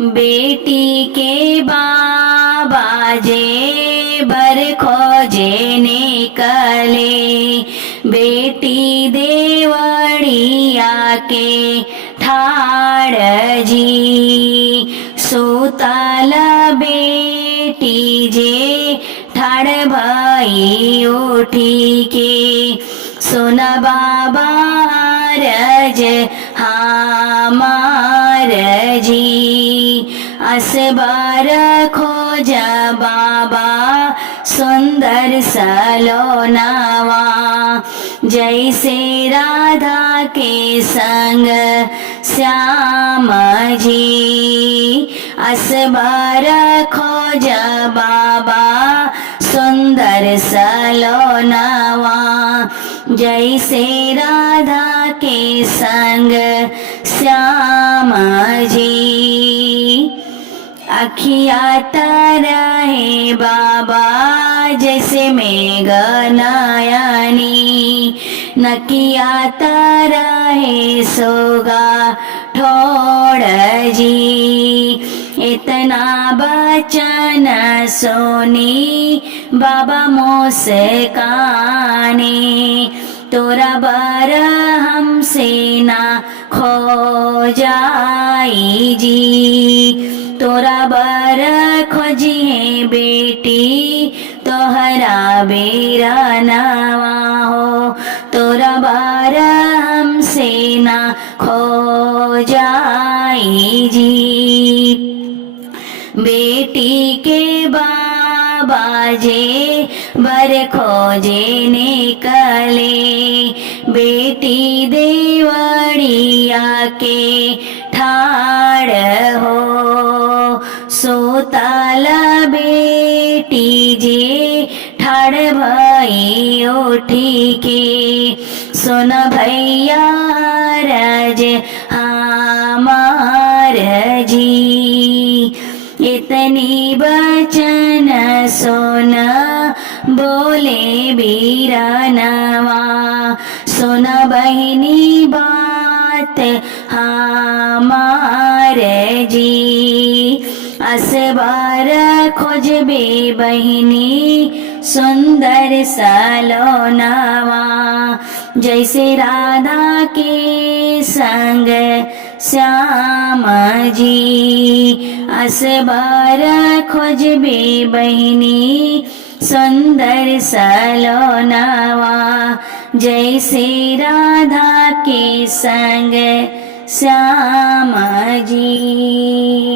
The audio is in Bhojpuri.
बेटी के बाबा जे बर खोजे निकले, बेटी देवड़िया के ठाड़ जी। सुतल बेटी जे ठाड़ भई उठी के, सुन बाबा रज हमार जी। असबार खोज बाबा सुंदर सलोनावा, जैसे राधा के संग श्याम जी। असबार खोज बाबा सुंदर सलोनावा, जैसे राधा के संग श्याम जी। अखिया तरहे बाबा जैसे मेघ नयनी, नकिया तरहे सोगा ठोड़ जी। इतना बचन सोनी बाबा मुस्काने, तोरा बर हमसे ना खो जाई जी। तोरा बर खोजिए बेटी तोहरा बेरा नवा हो, तोरा बर हमसे ना खो जाई जी। बेटी के बाबा जे बर खोजे निकले, बेटी देवड़िया के ठाड़ हो। सुतल बेटी जे ठाड़ भई उठी के, सुन भैया रज हमार जी। इतनी बचन सुन बोले बीरानवा, सुन बहिनी बात हमार जी। असबार खोजबे बहिनी सुंदर सलोनावा, जैसे राधा के संग श्याम जी। असबार खोजबे बहिनी सुंदर सलोनावा, जैसे राधा के संग श्याम जी।